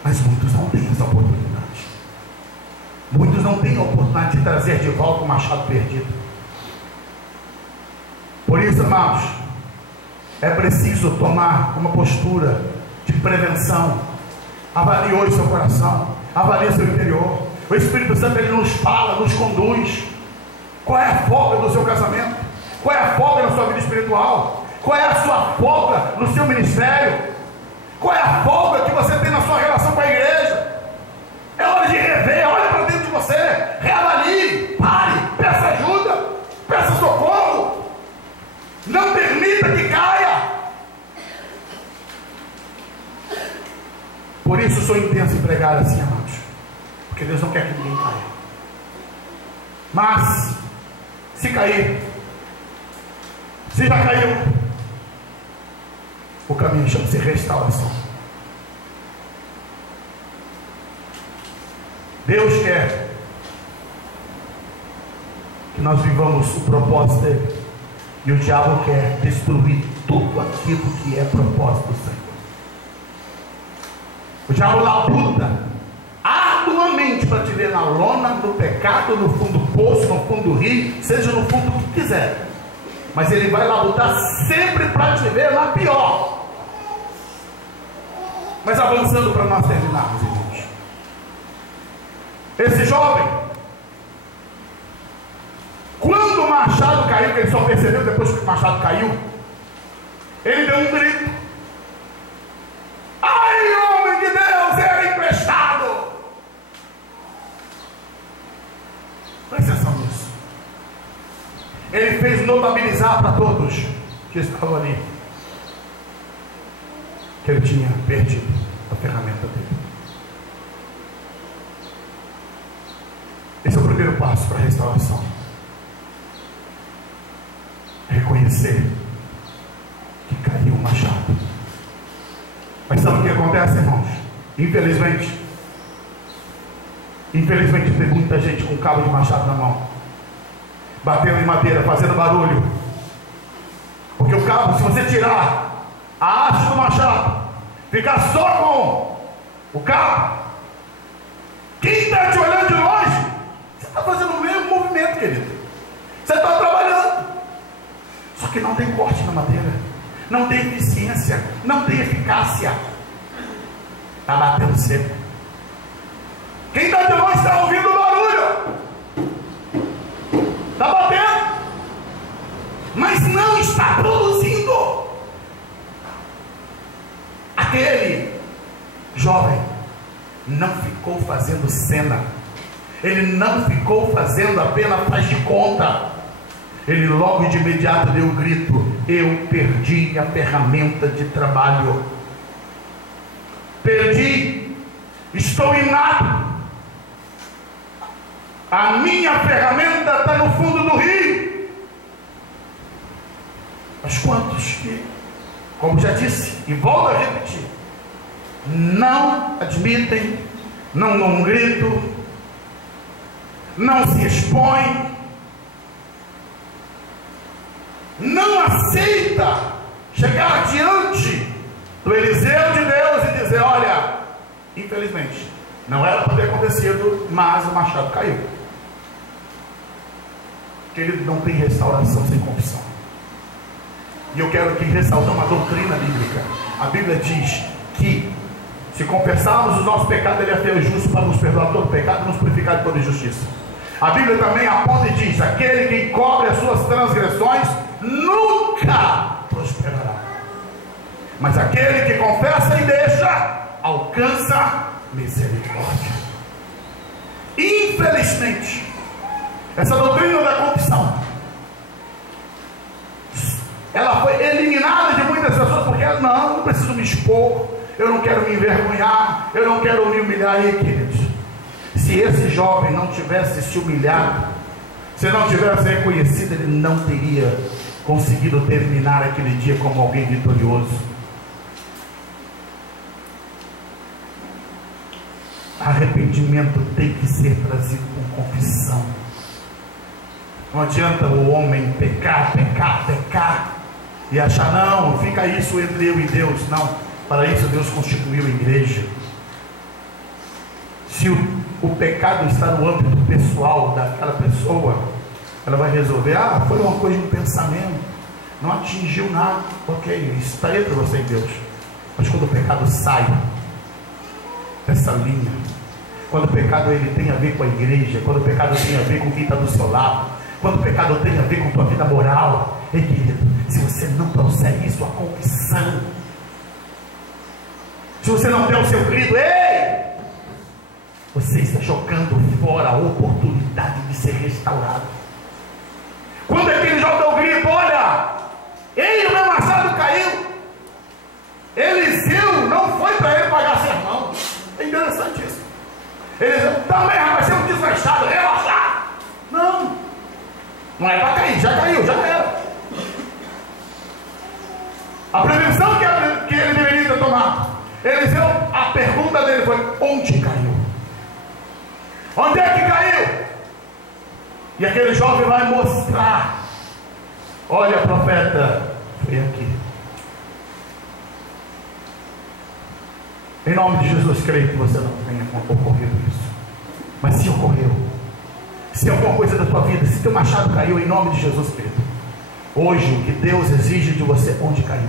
Mas muitos não têm essa oportunidade. Muitos não têm a oportunidade de trazer de volta o machado perdido. Por isso, amados, é preciso tomar uma postura de prevenção. Avalie hoje seu coração, avalie seu interior. O Espírito Santo, ele nos fala, nos conduz. Qual é a folga do seu casamento? Qual é a folga na sua vida espiritual? Qual é a sua folga no seu ministério? Qual é a folga que você tem na sua relação com a igreja? É hora de rever, olha para dentro de você, reavalie, pare, peça ajuda, peça socorro. Não permita que caia. Por isso sou intenso em pregar assim, amados, porque Deus não quer que ninguém caia. Mas se cair, se já caiu, o caminho chama-se restauração. Deus quer que nós vivamos o propósito dele, e o diabo quer destruir tudo aquilo que é propósito do Senhor. O diabo labuta arduamente para te ver na lona, no pecado, no fundo do poço, no fundo do rio, seja no fundo que quiser, mas ele vai labutar sempre para te ver na pior. Mas avançando para nós terminarmos, irmãos, esse jovem, quando o machado caiu, que ele só percebeu depois que o machado caiu, ele deu um grito. notabilizar para todos que estavam ali que ele tinha perdido a ferramenta dele. Esse é o primeiro passo para a restauração. Reconhecer que caiu o machado. Mas sabe o que acontece, irmãos? Infelizmente tem muita gente com cabo de machado na mão, batendo em madeira, fazendo barulho. Porque o cabo, se você tirar a haste do machado, ficar só com o cabo, quem está te olhando de longe, você está fazendo o mesmo movimento, querido. Você está trabalhando, só que não tem corte na madeira, não tem eficiência, não tem eficácia. Está batendo seco. Quem está de longe está ouvindo o barulho, está batendo, mas não está produzindo. Aquele jovem não ficou fazendo cena, ele não ficou fazendo apenas faz de conta, ele logo de imediato deu um grito: eu perdi a ferramenta de trabalho, perdi, estou inapto, a minha ferramenta está no fundo do rio. Mas quantos que, como já disse e volto a repetir, não admitem, não dão um grito, não se expõem, não aceita chegar diante do Eliseu de Deus e dizer: olha, infelizmente não era para ter acontecido, mas o machado caiu. Querido, não tem restauração sem confissão. E eu quero aqui ressaltar uma doutrina bíblica. A Bíblia diz que se confessarmos os nossos pecados, Ele é fiel e justo para nos perdoar todo pecado e nos purificar de toda injustiça. A Bíblia também aponta e diz: aquele que encobre as suas transgressões nunca prosperará, mas aquele que confessa e deixa alcança misericórdia. Infelizmente, essa doutrina da confissão, ela foi eliminada de muitas pessoas, porque não preciso me expor, eu não quero me envergonhar, eu não quero me humilhar. Aí, queridos, se esse jovem não tivesse se humilhado, se não tivesse reconhecido, ele não teria conseguido terminar aquele dia como alguém vitorioso. Arrependimento tem que ser trazido com confissão. Não adianta o homem pecar e achar: não, fica isso entre eu e Deus. Não, para isso Deus constituiu a igreja. Se o pecado está no âmbito pessoal daquela pessoa, ela vai resolver: ah, foi uma coisa de pensamento, não atingiu nada, ok, isso está entre você e Deus. Mas quando o pecado sai dessa linha, quando o pecado ele tem a ver com a igreja, quando o pecado tem a ver com quem está do seu lado, quando o pecado tem a ver com tua vida moral, querido, se você não trouxer isso à confissão, se você não der o seu grito, ei, você está jogando fora a oportunidade de ser restaurado. Quando aquele jovem deu o grito: olha, ei, o meu machado caiu, Eliseu não foi para ele pagar sermão. É interessante isso. Eliseu também vai ser um desgastado, relaxado. Não é para cair, já caiu, já era. A prevenção que ele deveria ter tomado. Eliseu, a pergunta dele foi: onde caiu? Onde é que caiu? E aquele jovem vai mostrar: olha, profeta, foi aqui. Em nome de Jesus, creio que você não tenha ocorrido isso. Mas se ocorreu, se alguma coisa da tua vida, se teu machado caiu, em nome de Jesus, querido, hoje o que Deus exige de você: onde caiu?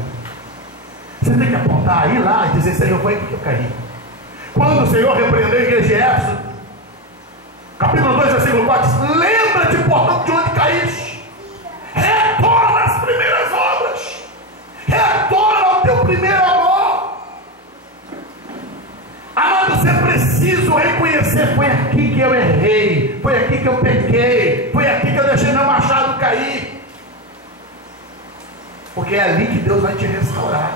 Você tem que apontar, ir lá e dizer: Senhor, foi aqui que eu caí. Quando o Senhor repreendeu a igreja de Éfeso, capítulo 2, versículo 4, diz: lembra-te, portanto, de onde caíste, retorna às primeiras obras, retorna ao teu primeiro amor. Amado, você precisa reconhecer: foi aqui que eu errei, foi aqui que eu pequei, foi aqui que eu deixei meu machado cair. Porque é ali que Deus vai te restaurar.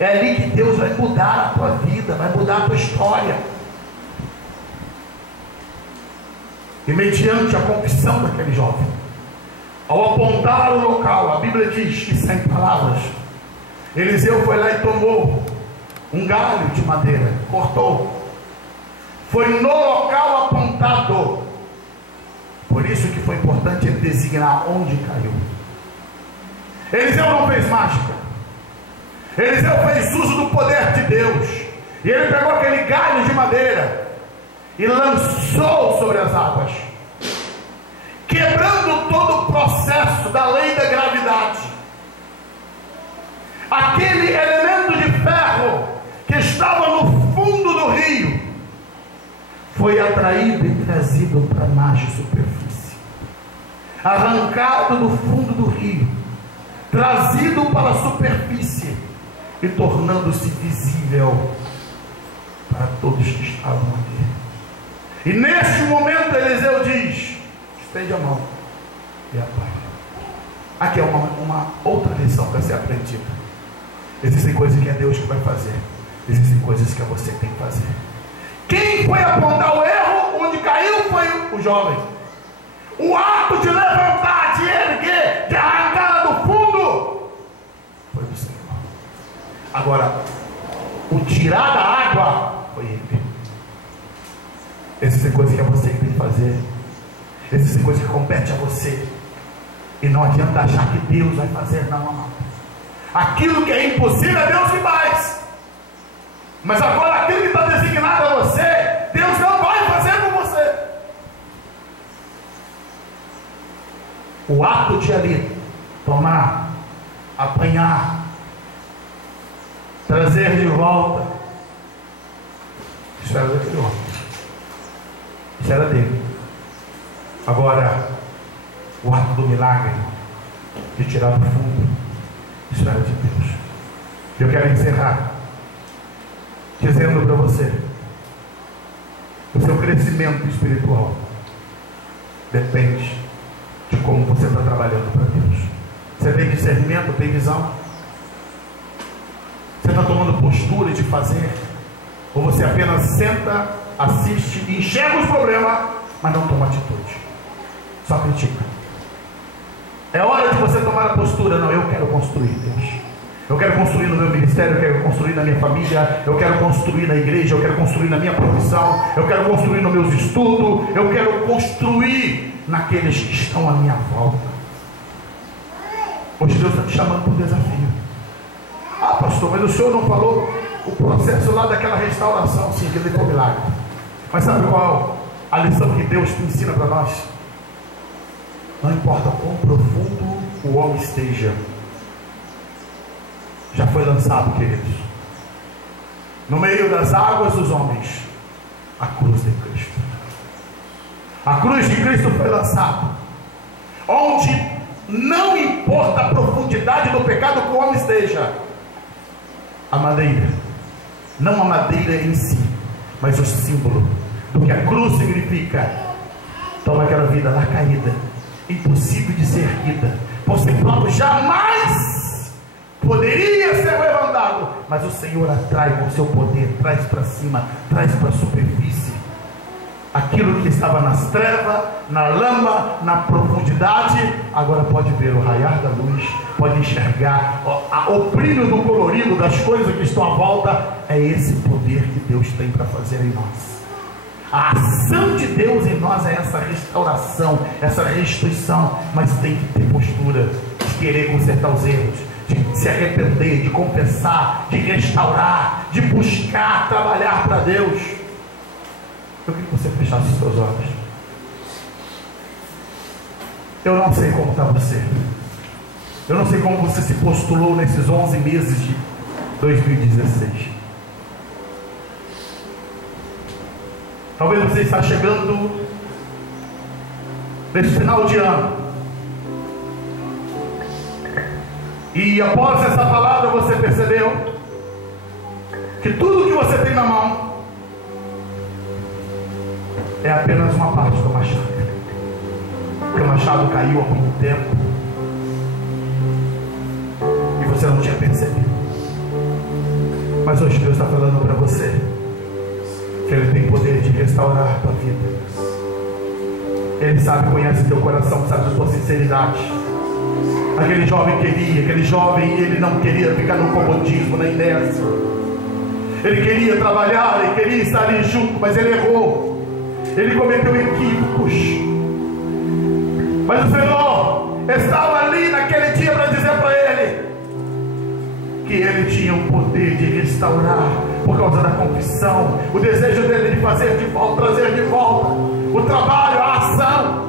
É ali que Deus vai mudar a tua vida, vai mudar a tua história. E mediante a confissão daquele jovem, ao apontar o local, a Bíblia diz que sem palavras, Eliseu foi lá e tomou um galho de madeira, cortou, foi no local apontado. Por isso que foi importante ele designar onde caiu. Eliseu não fez mágica. Eliseu fez uso do poder de Deus. E ele pegou aquele galho de madeira e lançou sobre as águas, quebrando todo o processo da lei da gravidade. Aquele elemento de ferro que estava no fundo do rio foi atraído e trazido para a margem superfície, arrancado do fundo do rio, trazido para a superfície e tornando-se visível para todos que estavam ali. E neste momento Eliseu diz: estende a mão e apaga. Aqui é uma outra lição para ser aprendida. Existem coisas que é Deus que vai fazer, existem coisas que é você que tem que fazer. Quem foi apontar o erro onde caiu foi o jovem. O ato de levantar, de erguer, de arrancar do fundo foi do Senhor. Agora, o tirar da água foi ele. Existem coisas que é você que tem que fazer. Existem coisas que competem a você. E não adianta achar que Deus vai fazer, não. Aquilo que é impossível é Deus que faz. Mas agora aquilo que está designado a você, Deus não vai fazer com você. O ato de ali tomar, apanhar, trazer de volta, isso era daquele homem, isso era dele. Agora, o ato do milagre de tirar do fundo, isso era de Deus. Eu quero encerrar dizendo para você: o seu crescimento espiritual depende de como você está trabalhando para Deus. Você tem discernimento, tem visão? Você está tomando postura de fazer? Ou você apenas senta, assiste e enxerga os problemas, mas não toma atitude, só critica? É hora de você tomar a postura: não, eu quero construir, Deus. Eu quero construir no meu ministério, eu quero construir na minha família, eu quero construir na igreja, eu quero construir na minha profissão, eu quero construir nos meus estudos, eu quero construir naqueles que estão à minha volta. Hoje Deus está te chamando para um desafio. Ah, pastor, mas o senhor não falou o processo lá daquela restauração? Sim, que ele foi um milagre. Mas sabe qual a lição que Deus te ensina para nós? Não importa quão profundo o homem esteja, já foi lançado, queridos, no meio das águas dos homens, a cruz de Cristo. A cruz de Cristo foi lançada, onde não importa a profundidade do pecado que o homem esteja, a madeira, não a madeira em si, mas o símbolo do que a cruz significa, toma aquela vida lá caída, impossível de ser erguida, por si próprio jamais poderia ser levantado, mas o Senhor atrai com o seu poder, traz para cima, traz para a superfície aquilo que estava nas trevas, na lama, na profundidade. Agora pode ver o raiar da luz, pode enxergar o brilho do colorido das coisas que estão à volta. É esse poder que Deus tem para fazer em nós. A ação de Deus em nós é essa restauração, essa restituição, mas tem que ter postura de querer consertar os erros, de se arrepender, de confessar, de restaurar, de buscar trabalhar para Deus. Eu queria que você fechasse os seus olhos. Eu não sei como está você. Eu não sei como você se postulou nesses 11 meses de 2016. Talvez você está chegando nesse final de ano, e após essa palavra você percebeu que tudo que você tem na mão é apenas uma parte do machado. Porque o machado caiu há muito tempo. tinha percebido. Mas hoje Deus está falando para você que Ele tem poder de restaurar a tua vida. Ele sabe, conhece teu coração, sabe a tua sinceridade. Aquele jovem ele não queria ficar no comodismo, na inércia. Ele queria trabalhar, ele queria estar ali junto, mas ele errou. Ele cometeu equívocos. Mas o Senhor estava ali naquele dia para dizer para ele que ele tinha o poder de restaurar, por causa da confissão, o desejo dele de fazer de volta, trazer de volta o trabalho, a ação.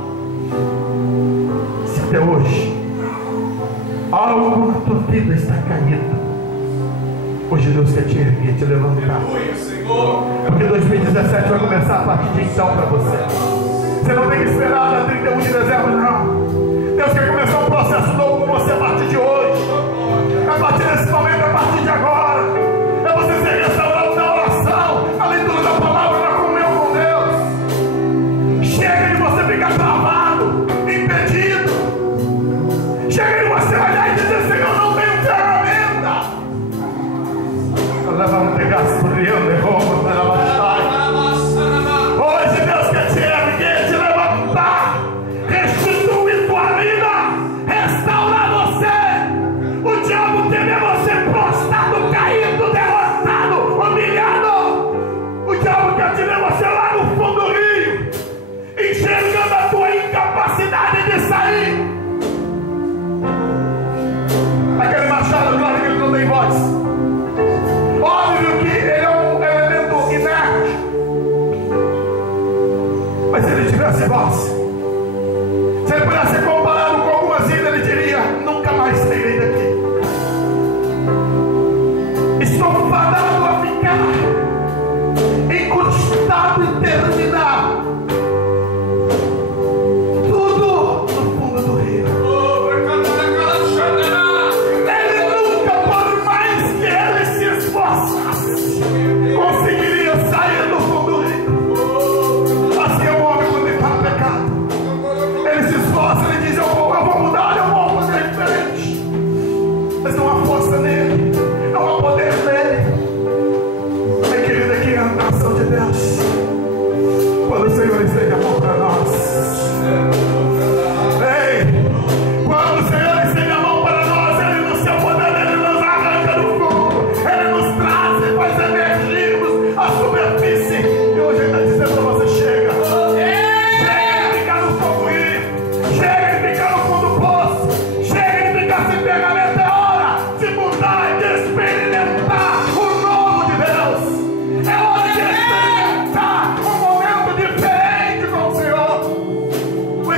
Se até hoje algo na tua vida está caído, hoje Deus quer te erguer, te levantar. Porque 2017 vai começar a partir de então para você. Você não tem que esperar na 31 de dezembro, não. Deus quer começar um processo novo com você a partir de hoje. A partir desse momento, a partir de agora. É você ser restaurado na oração, na leitura da palavra, na comunhão com Deus. Chega de você ficar travado, impedido. Chega de você olhar e dizer: Senhor, não tenho ferramenta. Leva um pedaço por Deus, derruba para baixar. Hoje Deus quer te erguer, te levantar, restituir tua vida, restaurar você. O diabo quer ver você prostrado, caído, derrotado, humilhado. O diabo quer te ver você lá no fundo do rio, enxergando a tua incapacidade de sair. Aquele machado, claro que ele não tem voz. Óbvio que ele é um elemento inerte. Mas se ele tivesse voz, se ele pudesse ser comparado com algumas ilhas, ele diria: nunca mais sairei daqui. Estou fadado a ficar encrustado e terminado. Tudo no fundo do rio. Ele nunca, por mais que ele se esforçasse, conseguiria sair do fundo do rio. Assim é o homem quando ele está no pecado. Ele se esforça, ele diz: eu vou mudar, eu vou fazer diferente. Mas não há força nele, não há poder nele. Ai, querido, aqui é a ação de Deus. Quando o Senhor estende a mão para nós. Ei, quando o Senhor estende a mão para nós, Ele no seu poder, Ele nos arranca do fundo, Ele nos traz e faz emergirmos a superfície. E hoje Ele está dizendo para você: chega. Chega de ficar no fogo ir. Chega de ficar no fundo do poço. Chega de ficar sem pegamento. É hora de mudar e de experimentar o novo de Deus. É hora de experimentar um momento diferente com o Senhor. O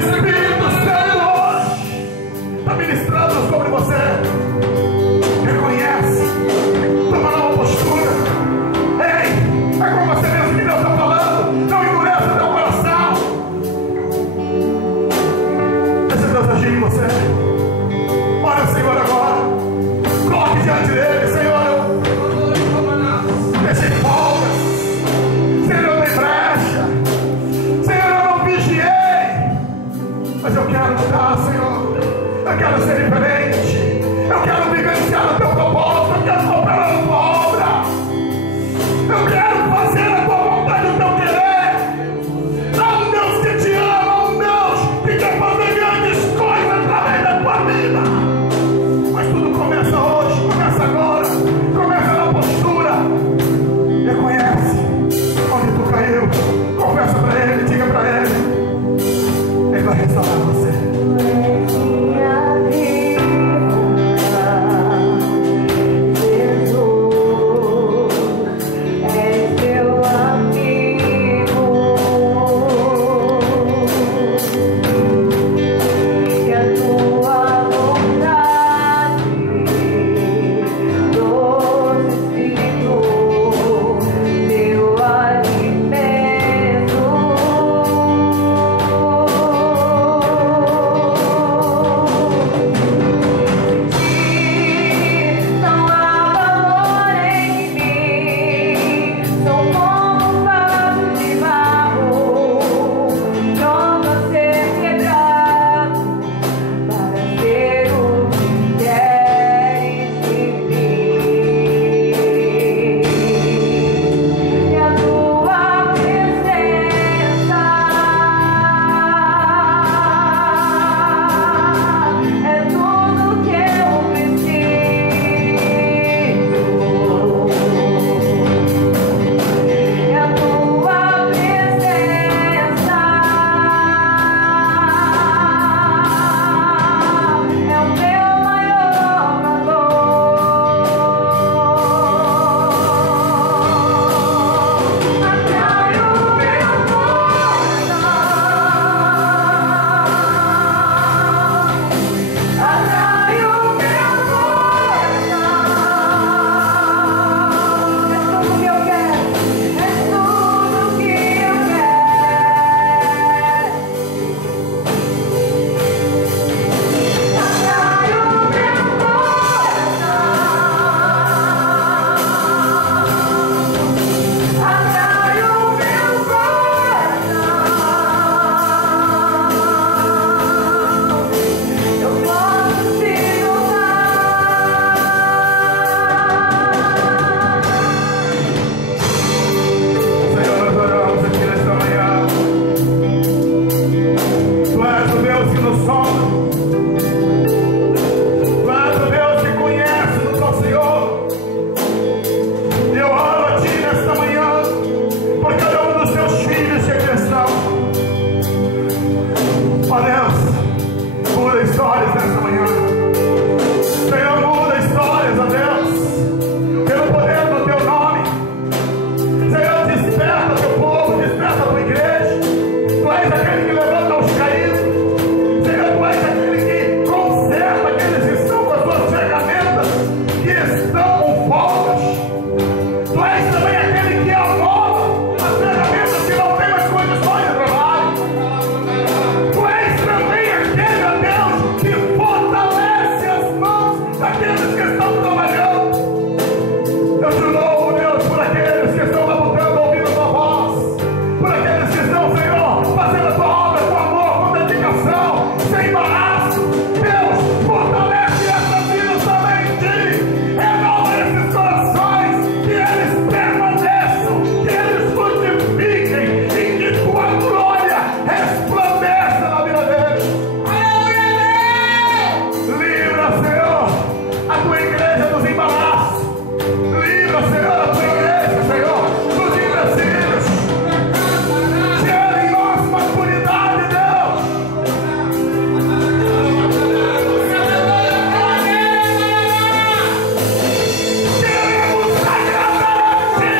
estão trabalhando. Eu te louvo, Deus, por aqueles que estão labutando, ouvindo a tua voz, por aqueles que estão, Senhor, fazendo a tua obra com amor, com dedicação, sem embaraço. Deus, fortalece essas vidas também em ti. Renova esses corações, que eles permaneçam, que eles frutifiquem e que tua glória resplandeça na vida deles. Livra, Senhor, a tua igreja dos embaraços. Livra, Senhor, a tua igreja, Senhor, dos empecilhos. Gera em nós maturidade, Deus. Queremos agradar a ti,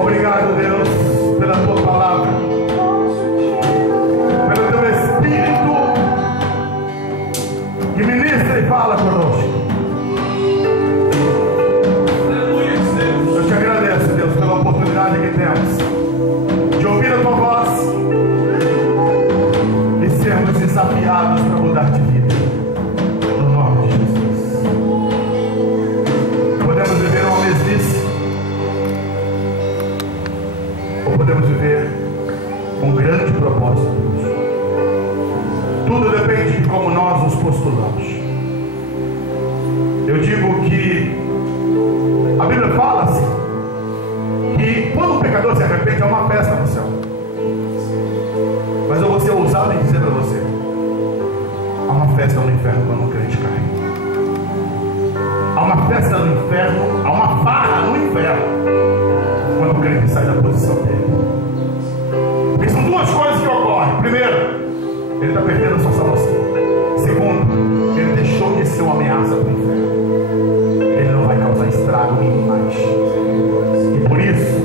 obrigado, Deus, pela tua palavra, pelo teu Espírito que ministra e fala conosco. Eu te agradeço, Deus, pela oportunidade que temos de ouvir a tua voz e sermos desafiados para mudar de vida. No nome de Jesus. Podemos viver uma mesmice, ou podemos viver um grande propósito. Tudo depende de como nós nos postulamos. Eu digo que a Bíblia fala assim, que quando um pecador se arrepende há uma festa no céu. Mas eu vou ser ousado em dizer para você, há uma festa no inferno quando um crente cai. Há uma festa no inferno, há uma farra no inferno quando o crente sai da posição dele. Porque são duas coisas que ocorrem. Primeiro, ele está perdendo a sua salvação. Segundo, ele deixou de ser uma ameaça para o inferno. Ele não vai causar estrago nenhum mais. E por isso,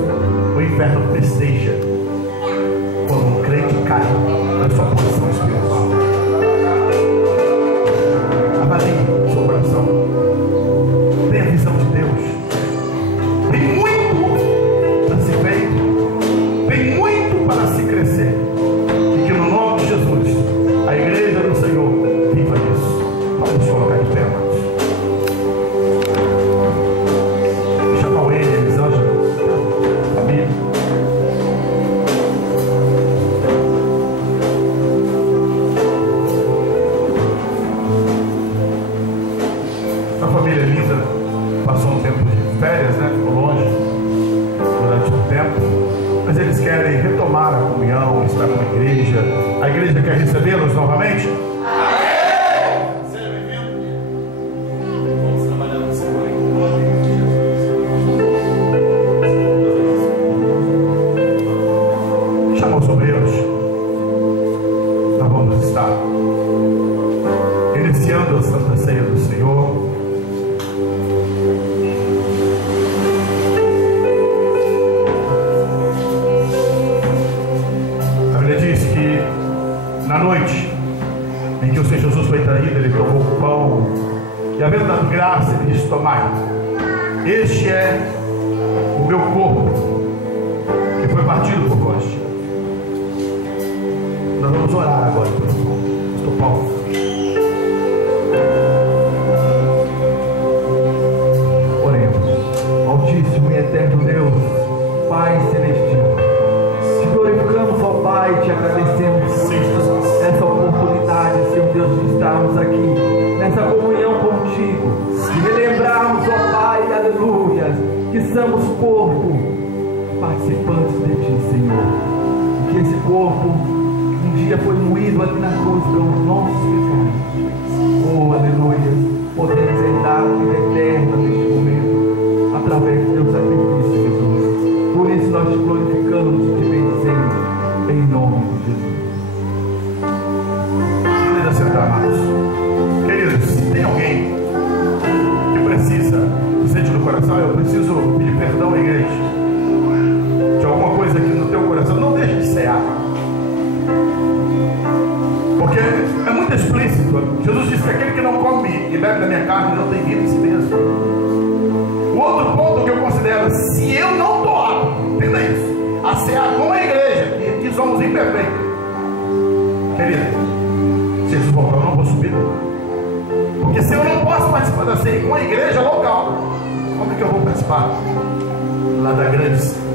o inferno festeja quando um crente cai da sua posição espiritual. Avalie seu coração. Tenha a visão de Deus. Tem muito para ser feito, tem muito para se crescer, e que no nome de Jesus a igreja do Senhor viva isso. Vamos colocar de pé, amados. Chama o Ele, Elisângela, família. A família linda passou um tempo de férias, né? Ficou longe durante um tempo, mas eles querem retomar a comunhão, estar com a igreja. A igreja quer recebê-los novamente? Amém! Seja bem-vindo. Vamos trabalhar no Senhor em nome de Jesus. Chama os obreiros. Nós vamos estar iniciando a Santa Ceia do Senhor. Na noite em que o Senhor Jesus foi traído, ele tomou o pão e, havendo dado graça, ele disse: tomai, este é o meu corpo que foi partido por vós. Vamos orar agora, pastor Paulo. Oremos. Altíssimo e eterno Deus, Pai celestial, te glorificamos, ó Pai, te agradecemos por essa oportunidade, Senhor Deus, de estarmos aqui nessa comunhão contigo, de relembrarmos, ó Pai, aleluia, que somos corpo, participantes de ti, Senhor, que esse corpo um dia foi moído ali na cruz pelos nossos pecados. Oh, aleluia, podemos herdar a vida eterna neste momento, através do teu sacrifício, Jesus. Por isso nós te glorificamos e te bendizemos, em nome de Jesus. Queridos sentar, amados. Queridos, se tem alguém que precisa, sente no coração, eu preciso pedir perdão à igreja de alguma coisa aqui no teu coração, não deixe de cear, porque é muito explícito. Jesus disse que aquele que não come e bebe da minha carne não tem vida em si mesmo. O outro ponto que eu considero, se eu não estou apto, entenda isso, a cear com a igreja, que somos imperfeitos, querida, se Jesus voltar eu não vou subir, porque se eu não posso participar da ceia com a igreja local, como é que eu vou participar lá da grande ceia?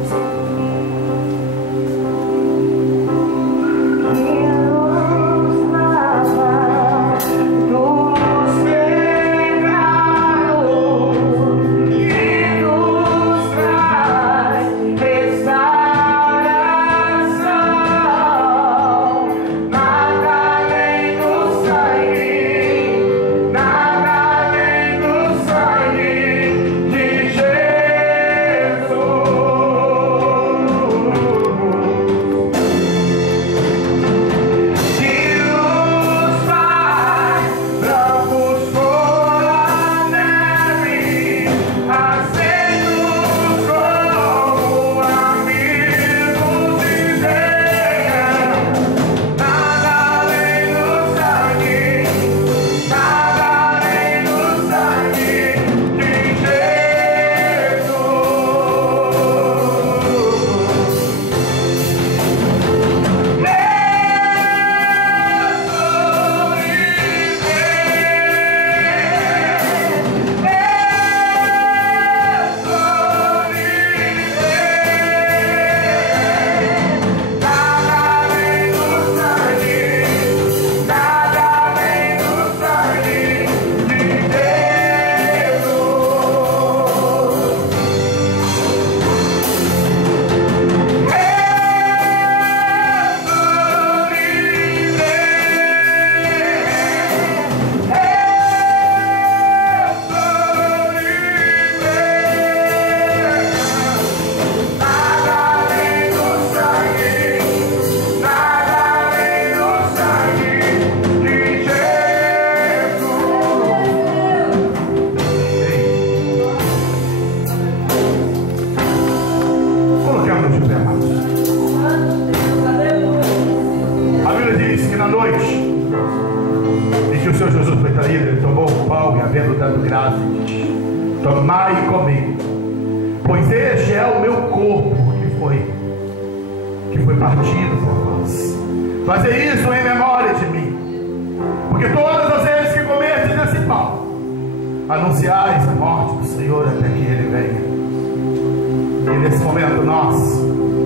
Anunciais a morte do Senhor até que Ele venha. E nesse momento nós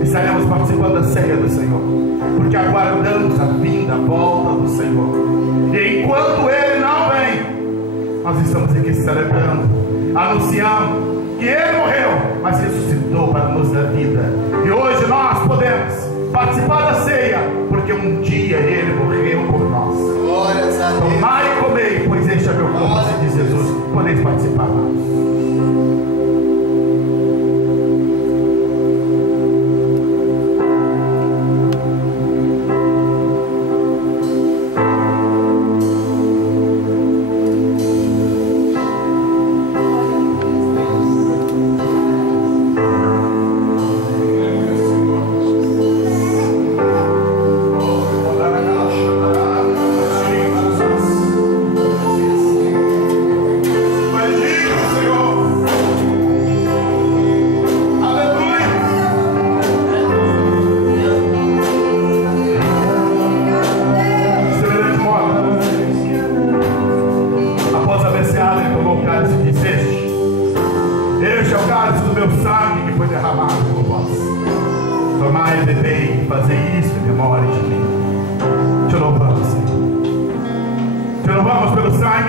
estaremos participando da ceia do Senhor, porque aguardamos a vinda, a volta do Senhor. E enquanto Ele não vem, nós estamos aqui celebrando, anunciando que Ele morreu, mas ressuscitou para nos dar vida. E hoje nós podemos participar da ceia, porque um dia Ele morreu por nós. Glórias a Deus. Tomai e comei, pois este é meu corpo, diz Jesus. Podeis participar, amados. Senhor.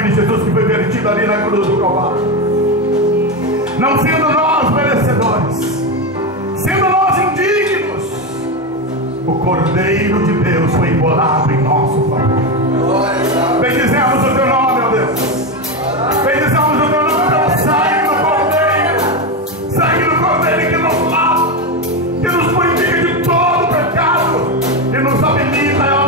de Jesus que foi vertido ali na cruz do Calvário. Não sendo nós merecedores, sendo nós indignos, o Cordeiro de Deus foi imolado em nosso favor. Bendizemos o teu nome, meu Deus. Bendizemos o teu nome pelo sangue do Cordeiro. Sangue do Cordeiro que nos lava, que nos purifica de todo pecado, que nos habilita